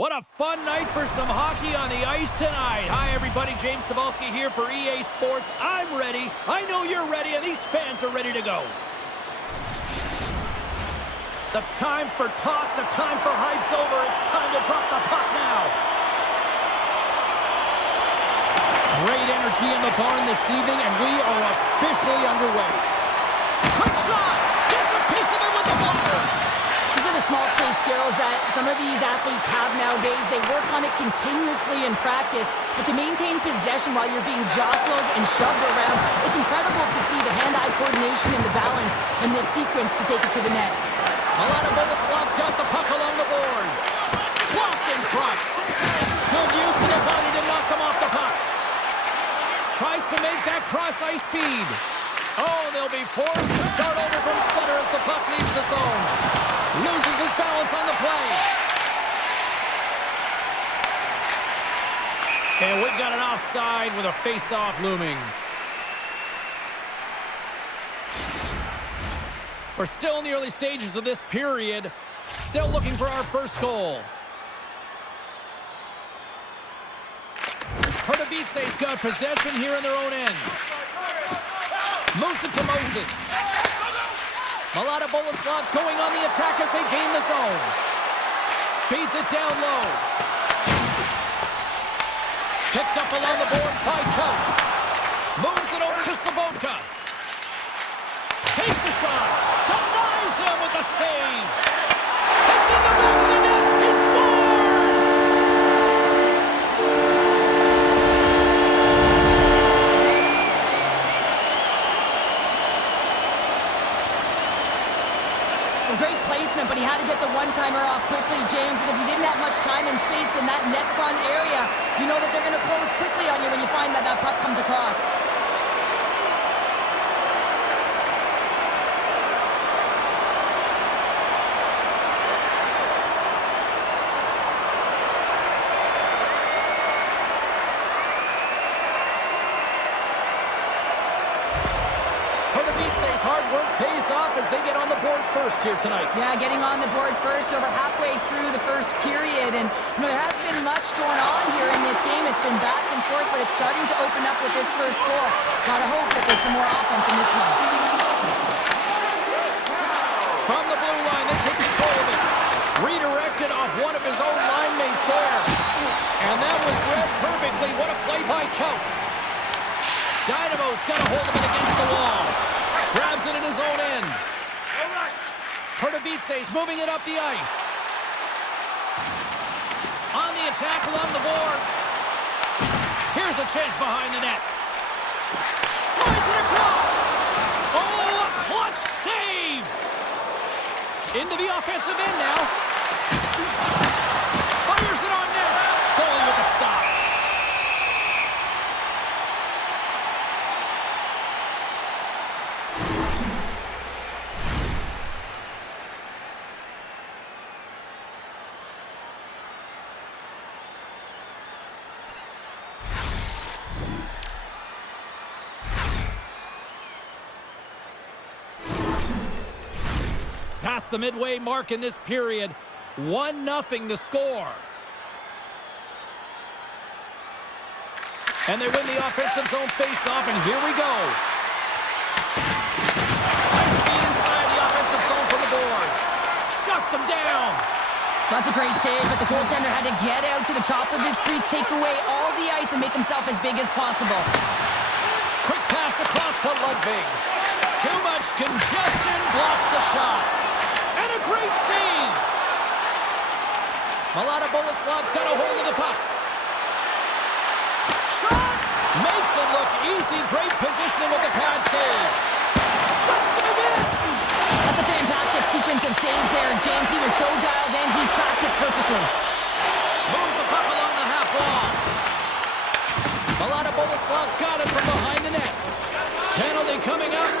What a fun night for some hockey on the ice tonight. Hi, everybody. James Cebulski here for EA Sports. I'm ready. I know you're ready, and these fans are ready to go. The time for talk, the time for hype's over. It's time to drop the puck now. Great energy in the barn this evening, and we are officially underway. Quick shot! Gets a piece of it with the blocker. These are the small space skills that some of these athletes have nowadays. They work on it continuously in practice, but to maintain possession while you're being jostled and shoved around, it's incredible to see the hand-eye coordination and the balance in this sequence to take it to the net. Mladá Boleslav's got the puck along the boards. Blocked in front. Good use of the body to knock them off the puck. Tries to make that cross-ice feed. Oh, they'll be forced to start over from center as the puck leaves the zone. Loses his balance on the play. And we've got an offside with a face-off looming. We're still in the early stages of this period. Still looking for our first goal. Pardubice's got possession here in their own end. Moves it to Moses. Mladá Boleslav's going on the attack as they gain the zone. Feeds it down low. Picked up along the boards by Coat. Moves it over to Sabotka. Takes a shot. Denies him with the save. It's in the back of the net. He scores! Great placement, but he had to get the one-timer off quickly, James, because he didn't have much time and space in that net front area. You know that they're going to close quickly on you when you find that puck comes across. Pardubice's hard work pays off as they get on the board first here tonight. Yeah, getting on the board first over halfway through the first period. And, you know, there hasn't been much going on here in this game. It's been back and forth, but it's starting to open up with this first goal. Gotta hope that there's some more offense in this one. From the blue line, they take control of it. Redirected off one of his own line mates there. And that was read perfectly. What a play by Coat. Dynamo's got a hold of it against the wall. Grabs it in his own end. Pardubice's moving it up the ice. On the attack along the boards. Here's a chance behind the net. Slides it across. Oh, a clutch save. Into the offensive end now. Fires it on net. Goalie with the stop. Past the midway mark in this period, 1-0 the score. And they win the offensive zone face-off, and here we go. High speed inside the offensive zone from the boards. Shuts them down. That's a great save, but the goaltender had to get out to the top of his crease, take away all the ice, and make himself as big as possible. Quick pass across to Ludwig. Too much congestion, blocks the shot. And a great save! Mladá Boleslav's got a hold of the puck. Shot! Makes it look easy. Great positioning with the pad save. Stuffs him again! That's a fantastic sequence of saves there, James. He was so dialed in, he tracked it perfectly. Moves the puck along the half wall. Mladá Boleslav's got it from behind the net. Penalty coming up.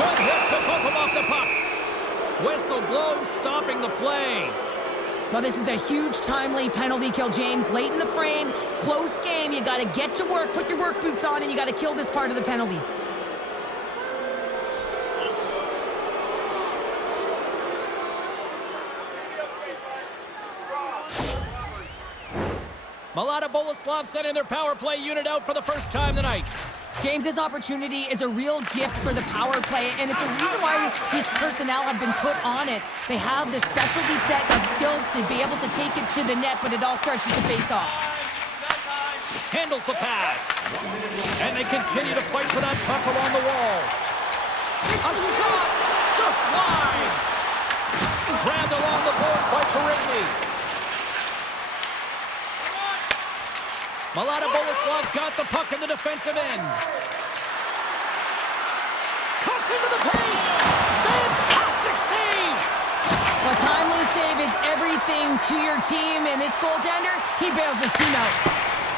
Good hit to poke him off the puck. Whistle blows, stopping the play. Well, this is a huge timely penalty kill, James. Late in the frame, close game. You got to get to work, put your work boots on, and you got to kill this part of the penalty. Mladá Boleslav sending their power play unit out for the first time tonight. James, this opportunity is a real gift for the power play, and it's a reason why these personnel have been put on it. They have the specialty set of skills to be able to take it to the net, but it all starts with the face-off. Handles the pass. And they continue to fight for that puck along the wall. A shot! Just wide! Grabbed along the boards by Turingi. Mladá Boleslav's got the puck in the defensive end. Cuts into the paint! Fantastic save! A timely save is everything to your team, and this goaltender, he bails his team out.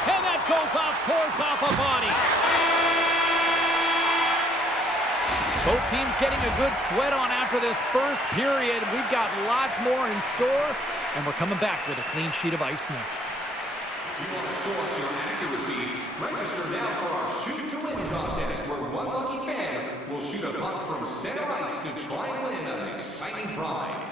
And that goes off course off a body. Both teams getting a good sweat on after this first period. We've got lots more in store, and we're coming back with a clean sheet of ice next. You want to show us your accuracy? Register now for our Shoot to Win contest, where one lucky fan will shoot a puck from center ice to try and win an exciting prize.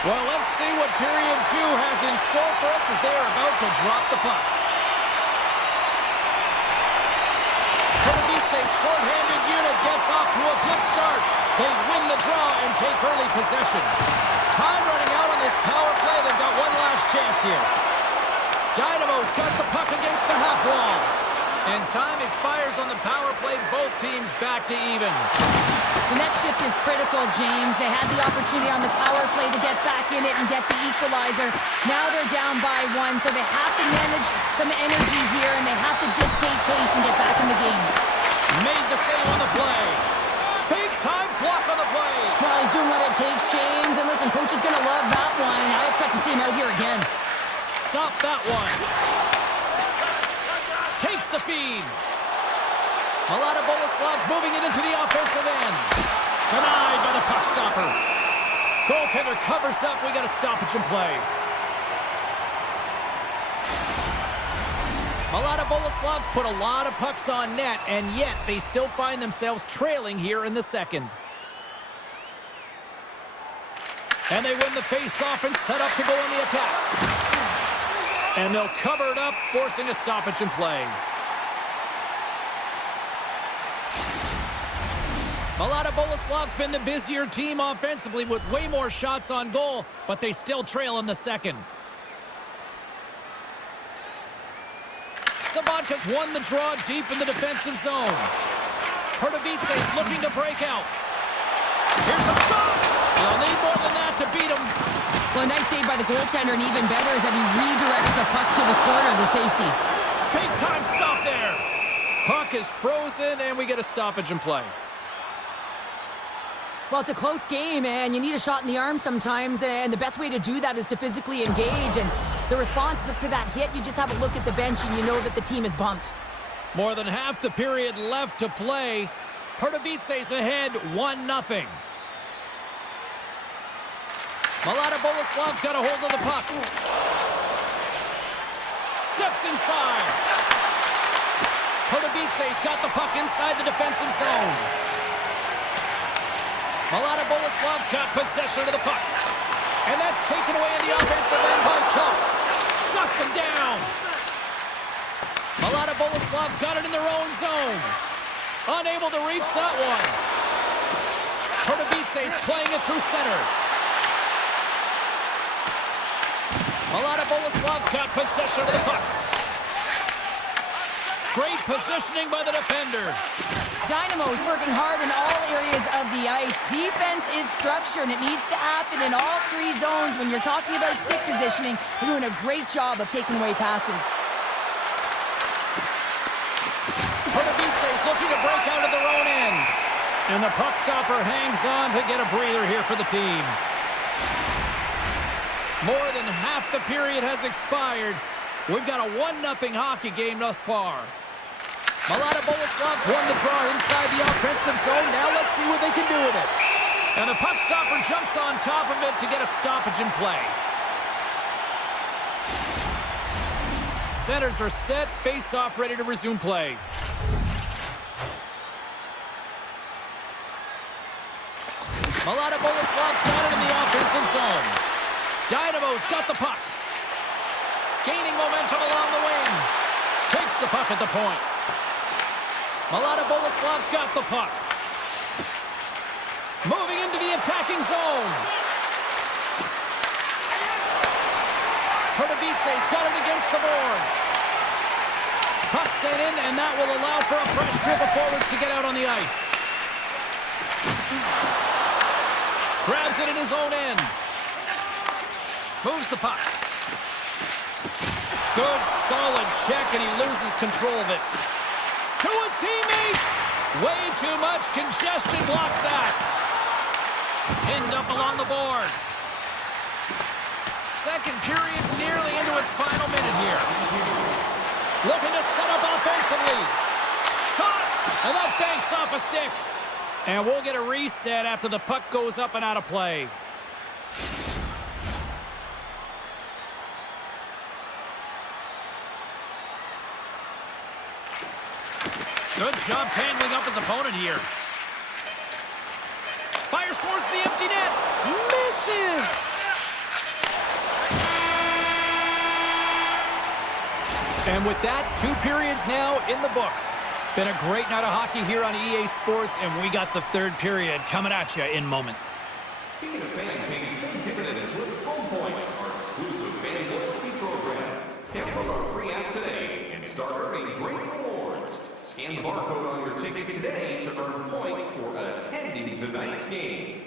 Well, let's see what period 2 has in store for us as they are about to drop the puck. Pardubice's short-handed unit gets off to a good start. They win the draw and take early possession. Time running out on this power play. They've got one last chance here. Dynamo's got the puck against the half wall. And time expires on the power play. Both teams back to even. The next shift is critical, James. They had the opportunity on the power play to get back in it and get the equalizer. Now they're down by 1, so they have to manage some energy here, and they have to dictate pace and get back in the game. Made the save on the play. Big time block on the play. Well, he's doing what it takes, James. And listen, coach is going to love that one. I expect to see him out here again. Stop that one. Takes the feed. Mladá Boleslav's moving it into the offensive end. Denied by the puck stopper. Goaltender covers up. We got a stoppage in play. Mladá Boleslav's put a lot of pucks on net, and yet they still find themselves trailing here in the second. And they win the face-off and set up to go on the attack. And they'll cover it up, forcing a stoppage in play. Mladá Boleslav's been the busier team offensively with way more shots on goal, but they still trail in the second. Sabatka's won the draw deep in the defensive zone. Pardubice's looking to break out. Here's a shot! They'll need more than that to beat him. Well, a nice save by the goaltender, and even better is that he redirects the puck to the corner to safety. Big time stop there. Puck is frozen, and we get a stoppage in play. Well, it's a close game, and you need a shot in the arm sometimes, and the best way to do that is to physically engage, and the response to that hit, you just have a look at the bench, and you know that the team is bumped. More than half the period left to play. Pardubice's ahead 1-0. Mladá Boleslav's got a hold of the puck. Steps inside. Pardubice's got the puck inside the defensive zone. Mladá Boleslav's got possession of the puck. And that's taken away in the offensive end by Koch. Shuts him down. Mladá Boleslav's got it in their own zone. Unable to reach that one. Pardubice's playing it through center. Mladá Boleslav's got possession of the puck. Great positioning by the defender. Dynamo's working hard in all areas of the ice. Defense is structure, and it needs to happen in all 3 zones. When you're talking about stick positioning, they're doing a great job of taking away passes. Pardubice's looking to break out of their own end. And the puck stopper hangs on to get a breather here for the team. More than half the period has expired. We've got a 1-0 hockey game thus far. Mladá Boleslav's won the draw inside the offensive zone. Now let's see what they can do with it. And the puck stopper jumps on top of it to get a stoppage in play. Centers are set. Face-off ready to resume play. Mladá Boleslav's got it in the offensive zone. Dynamo's got the puck. Gaining momentum along the wing. Takes the puck at the point. Mladá Boleslav's got the puck. Moving into the attacking zone. Pardubice's got it against the boards. Puck sent in, and that will allow for a fresh group of forwards to get out on the ice. Grabs it in his own end. Moves the puck. Good, solid check, and he loses control of it. To his teammate. Way too much congestion blocks that. Pinned up along the boards. Second period nearly into its final minute here. Looking to set up offensively. Shot, and that banks off a stick. And we'll get a reset after the puck goes up and out of play. Good job handling up his opponent here. Fires towards the empty net. Misses. And with that, 2 periods now in the books. Been a great night of hockey here on EA Sports, and we got the third period coming at you in moments. Being a fan pays big dividends with Home Points, our exclusive fan loyalty program. Download our free app today and start earning great rewards. Scan the barcode on your ticket today to earn points for attending tonight's game.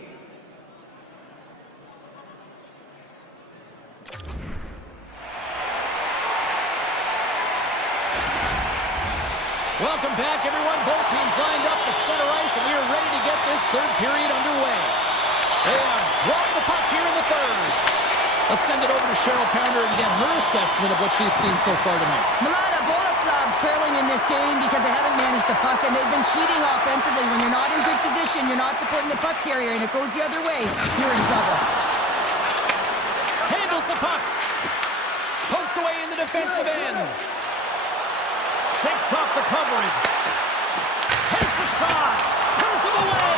Welcome back, everyone. Both teams lined up at center ice, and we are ready to get this third period underway. They have dropped the puck here in the third. Let's send it over to Cheryl Pounder and get her assessment of what she's seen so far tonight. Mladá Boleslav's trailing in this game because they haven't managed the puck, and they've been cheating offensively. When you're not in good position, you're not supporting the puck carrier, and it goes the other way, you're in trouble. Handles the puck. Poked away in the defensive end. Shakes off the coverage. Takes a shot. Turns him away.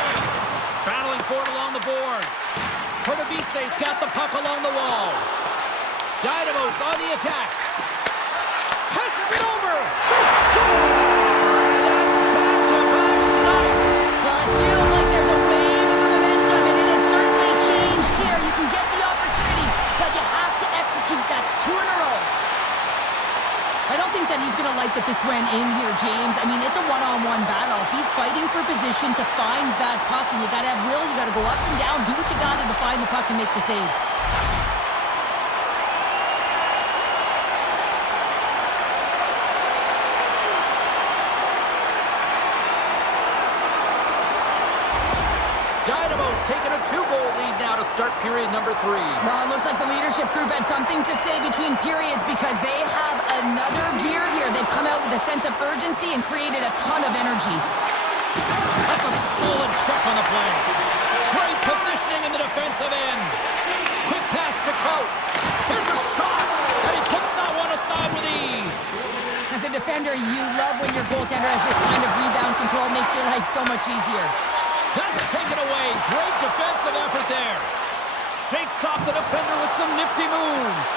Battling for it along the boards. Pardubice's got the puck along the wall. Dynamo's on the attack. Passes it over. They score! That's back-to-back snipes. Well, it feels like there's a wave of momentum, and it has certainly changed here. You can get the opportunity, but you have to execute. That's 2 in a row. I don't think that he's going to like that this went in here, James. I mean, it's a one-on-one battle. He's fighting for position to find that puck, and you got to have will. You got to go up and down, do what you got to find the puck and make the save. Dynamo's taking a 2-goal lead now to start period number 3. Well, it looks like the leadership group had something to say between periods because they have another gear here. They've come out with a sense of urgency and created a ton of energy. That's a solid check on the play. Great positioning in the defensive end. Quick pass to Coat. Here's a shot, and he puts that one aside with ease. As a defender, you love when your goaltender has this kind of rebound control. It makes your life so much easier. That's taken away. Great defensive effort there. Shakes off the defender with some nifty moves.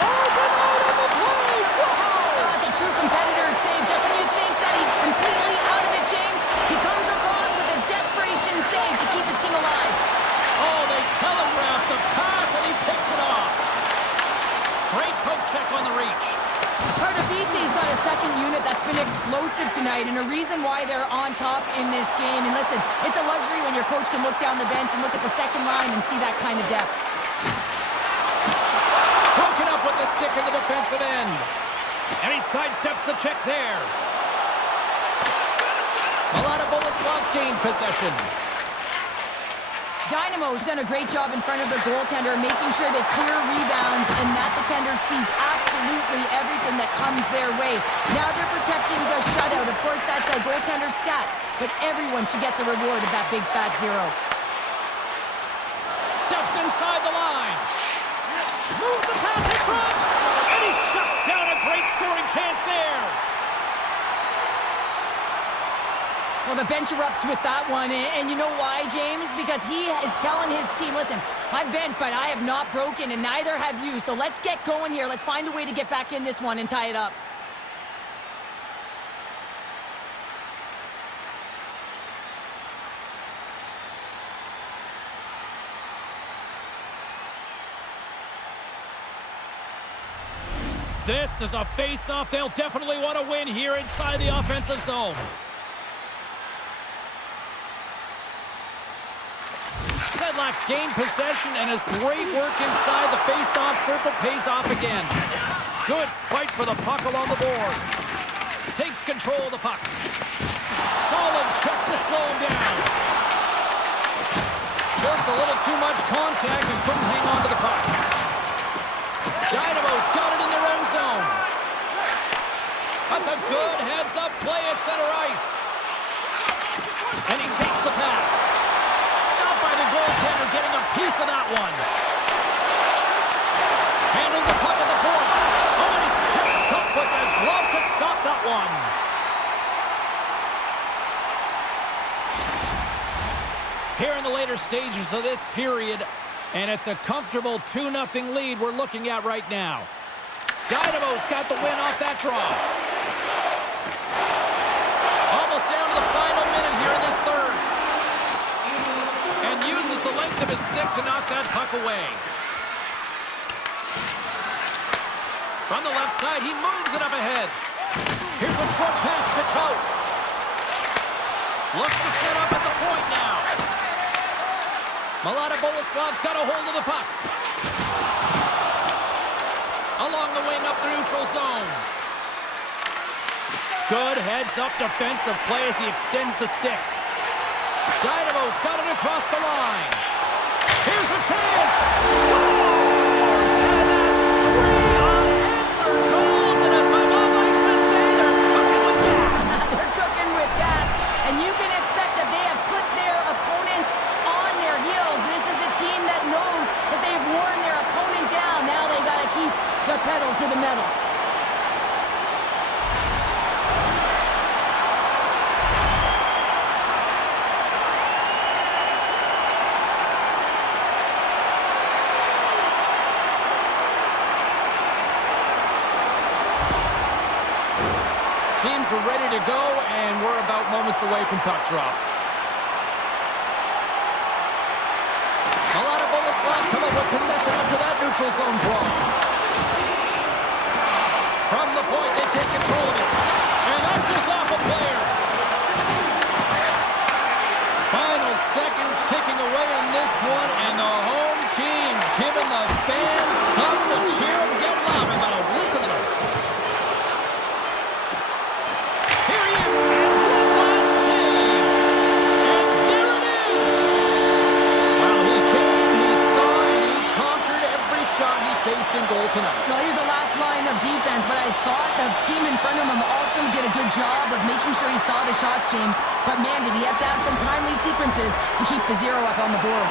Oh, but out of the play! Whoa! That's a true competitor's save. Just when you think that he's completely out of it, James, he comes across with a desperation save to keep his team alive. Oh, they telegraphed the pass, and he picks it off. Great poke check on the reach. Pardubice's got a second unit that's been explosive tonight, and a reason why they're on top in this game. And listen, it's a luxury when your coach can look down the bench and look at the second line and see that kind of depth. Broken up with the stick in the defensive end. And he sidesteps the check there. Mladá Boleslav's gained possession. Dynamo's done a great job in front of the goaltender, making sure they clear rebounds and that the tender sees absolutely everything that comes their way. Now they're protecting the shutout. Of course, that's a goaltender stat, but everyone should get the reward of that big fat 0. Steps inside the line. Moves the pass in front. And he shuts down a great scoring chance there. Well, the bench erupts with that one, and you know why, James? Because he is telling his team, listen, I've bent, but I have not broken, and neither have you. So let's get going here. Let's find a way to get back in this one and tie it up. This is a face-off they'll definitely want to win here inside the offensive zone. Sedlak's gained possession, and his great work inside the face-off circle pays off again. Good fight for the puck along the boards. Takes control of the puck. Solid check to slow him down. Just a little too much contact and couldn't hang on to the puck. Dynamo's got it in their own zone. That's a good heads-up play at center ice. And he takes the pass. Stopped by the goaltender, getting a piece of that one. Handles the puck at the point. Oh, and he steps up with the glove to stop that one. Here in the later stages of this period, and it's a comfortable 2-0 lead we're looking at right now. Dynamo's got the win off that draw. Almost down to the final minute here in this third. And uses the length of his stick to knock that puck away. From the left side, he moves it up ahead. Here's a short pass to Coat. Looks to set up at the point now. Mladá Boleslav's got a hold of the puck. Along the wing up the neutral zone. Good heads-up defensive play as he extends the stick. Dynamo's got it across the line. Here's a chance. Scores! And that's 3 unanswered goals. And as my mom likes to say, they're cooking with gas. They're cooking with gas. And you can expect that they have put their opponents on their heels. This is a team that knows that they've worn their opponent down. Now they got to keep the pedal to the metal. Teams are ready to go, and we're about moments away from puck drop. Mladá Boleslav's come up with possession after that neutral zone draw. From the point, they take control of it. And that goes off a player. Final seconds ticking away in this one, and the home team giving the fans something to cheer and get loud about. Listen to them. Here he is, and one last save. And there it is. Well, he came, he saw, and he conquered every shot he faced in goal tonight. Well, here's the last line of defense, but I thought the team in front of him also did a good job of making sure he saw the shots, James. But man, did he have to have some timely sequences to keep the 0 up on the board.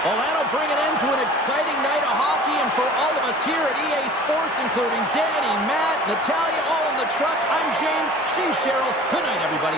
Well, that'll bring an end to an exciting night of hockey, and for all of us here at EA Sports, including Danny, Matt, Natalia, all in the truck, I'm James, she's Cheryl. Good night, everybody.